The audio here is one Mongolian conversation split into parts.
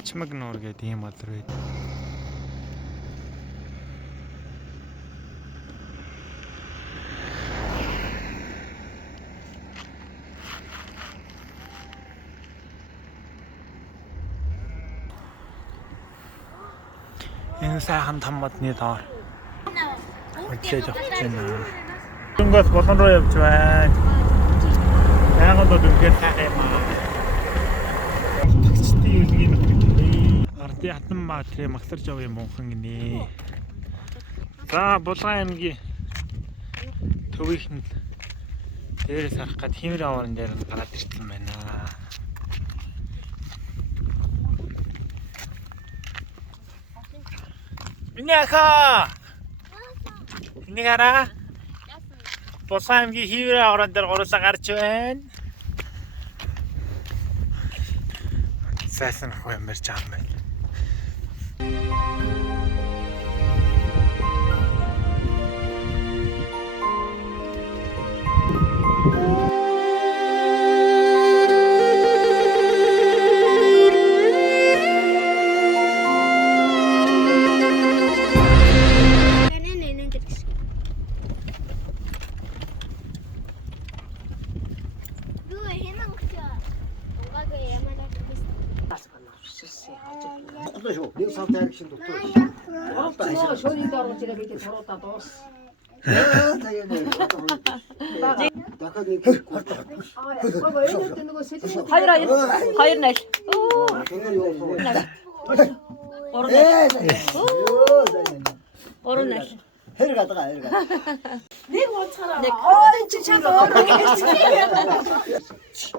Чимэг нуур гэдэг ийм газар байдаг. Энэ сайхан том модны доор хөдлөж явж байна. Дөнгөс болон руу явж байна. Яагаад бол үнхээр сайхан юм аа. Багцтай үлгийн Арди Хатанбаатарын Магсар Жовын бунхан гинэ. За Булган аймгийн төвийнхэнд дээрээс харах гад хэмэр аварн дээр гараад ирсэн байна. Миняха! Энийг хараа. Булган аймгийн хэмэр аварн дээр гурлаа гарч байна. Сайсан ах юм барьж байгаа юм байна. Нэг савтай ариг шин доктор. Шөнийн дөрөв зэрэг бид таруудаа дуус. Дахиад нэг Хоёр нал. Орон нал. хэрэг гадгаа. Нэг уцаараа. Чи чад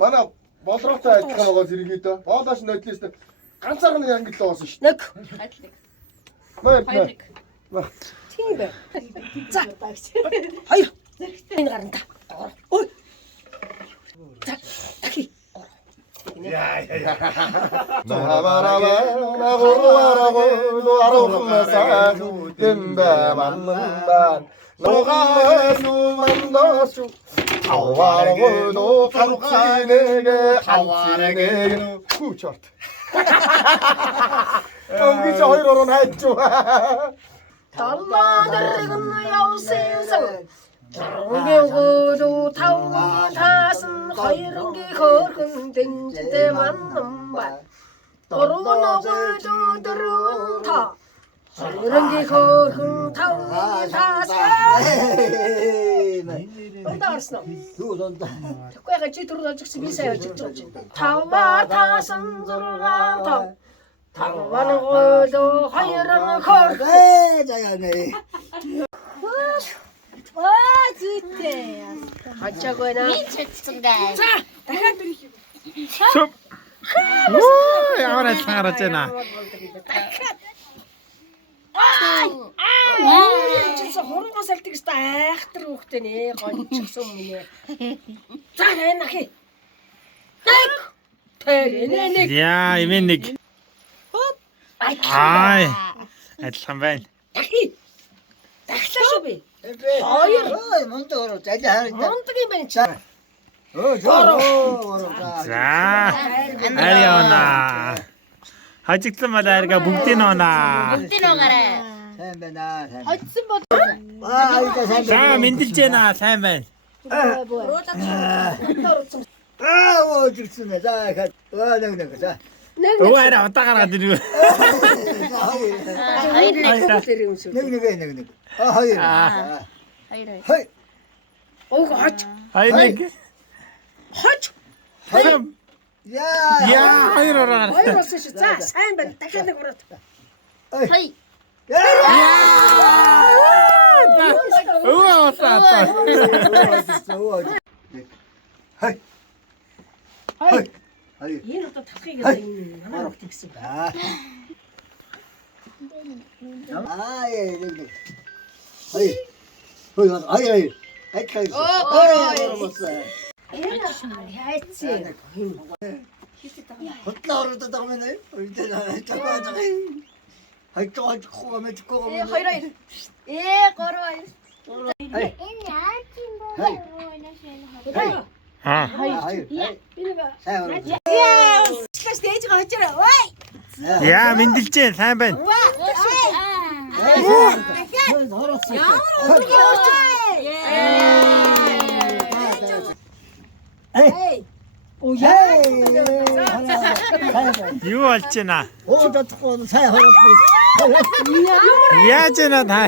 манай болроотой адилхан байгаа зэрэг дөө. Боолоош нодлээс ганцаар нэг англи л уусан шүү. Нэг. Хоёр. Тийм бэ. За. Хоёр. Энэ гарна. Ой. За. Ахи. Яа. Нагорварагоо дэмбэ маннан. 노가노만도수 하와르고도 감치네게 하와르게는 후처트 여기 저희로는 했죠 달마들은 여신성 정경구도 타오기 다슨 허이른기 거근 댕지대 맞는 발 도로노고도 들은타 허이른기 거근 타오기 다슨 Онда орсно. Юу зонда. Тэгэхгүй яга чи түрүү олжчихсан би сайн олжиж байгаа чинь. Тавма таасан зургаан тав. Тавманголо хоёрын хор. 자야네. Ваа зүйтэй. Хачаагүй наа. Би чигцэнгээ. За дахиад дүрх. Шоп. Оо ямар ажиллагаа гарч байна. Чисэн хурангаас алдаг ста айхтар хөөхтэй нэ гончихсон минь. За энэ ахи. Нэг. Яа, имэн нэг. Ай. Адилхан байна. Ахи. Дахлаа шүү би. Хоёр. Мундаг ороо заль харагдаа. Мундаг юм байна чи. За. Ариона. Хажигдсан мал арга бүгдийг нуунаа. Бүгдийг нуугаарай. сайн байна. Хоцсон бол. Айда сайн За мэндэлж байна. Сайн байна. оо жигсэн ээ. За хат. Нэг. За. Өө арай удаа гаргаад ирв. Хоёр нэг. нэг. Хоёр. Хоёр. Хой. Оо хоч. Нэг. Хоч. Яа, хоёр ороо. Хоёр болсон шүү. За сайн байна. Дахиад нэг ураад. Хай. Өө саата. Хой. Энэ одоо талхыг энэ манай өгт гэсэн байна. нэг. Хой. Айхай. Хайцээ. Хотлоо ороод байгаа юм уу? Жагаа. Хайчаа хогомж хогомж. Хоёр. Гурав. Хай. Энэ яачин боо. Аа. Хай. Энэ ба. Сайн ороо. Яас. Стейж гоо очроо. Ой. Яа мэндэлж сайн байна. Юу болж байна? Яаж байна та?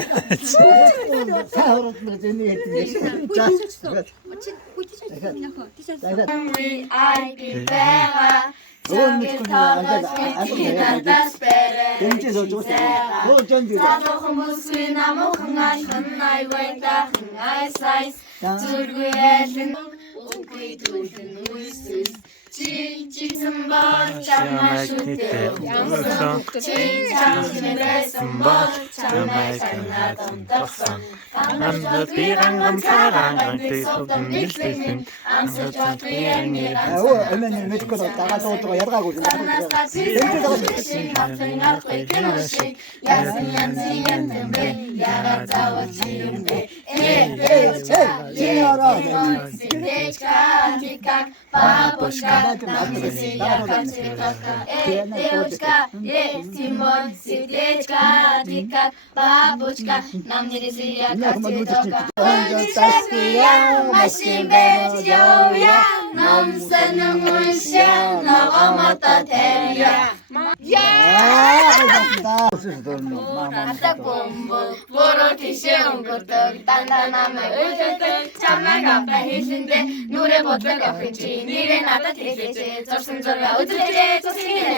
Чамайг нийтээ өнгөрсөн чамайг санаад унтсан амд биран гамцаран антисогн нэлсэн амсад биран эмэн мэдгүй дагаад яргаагүй Бабушка, нам сердечко, девочка, Тимон, сердечко, ты как бабушка, нам не резиновка, цветочка. Машин берет я, нам сыном мужчина, новомата терья. Ата бомбо, боро тишэн гөрдөг, данданамай өдөдөг, чамайг авта хийсэндэ, нүрэ бодлог авах чи, нэрэ надад хэлээч, зурсан зурга үзүүлээч, цусгийнэ.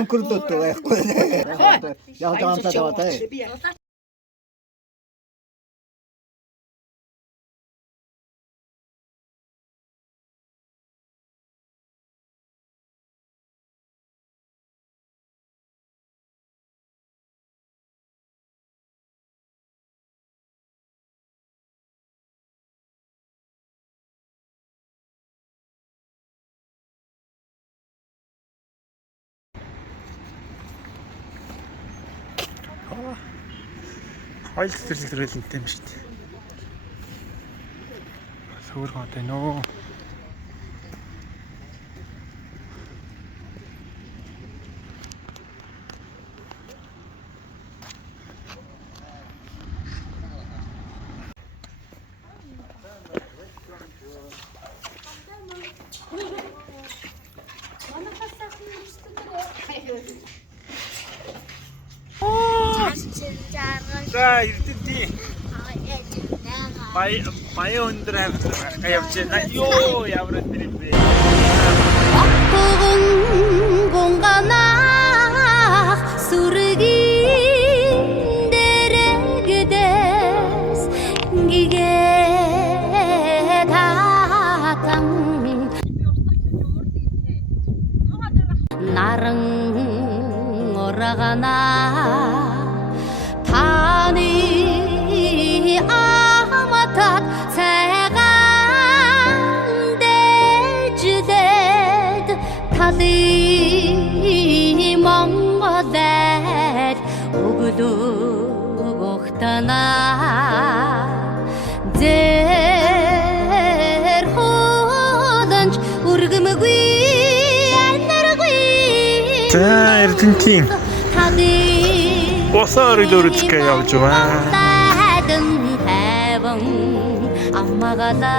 өнгөрдөд байхгүй. Яг таамтаа таваа. Хойл цэцэрлэгтэй юм шүү дээ. Сүүр хот энэ нөө. За эрдэнтий баяа өндөр явж байна. Йоо ямар өндөр юм бэ? 공간아 수르긴 데레그데스 기게 다당 나랑 오라가나 타니 아마ታት 세간데주데드 타디 몽고데드 우구두고htana 제르호던ч ургэмгүй энерггүй За эрдэнтийн босоор илүүрцгээ явж байна. аммагада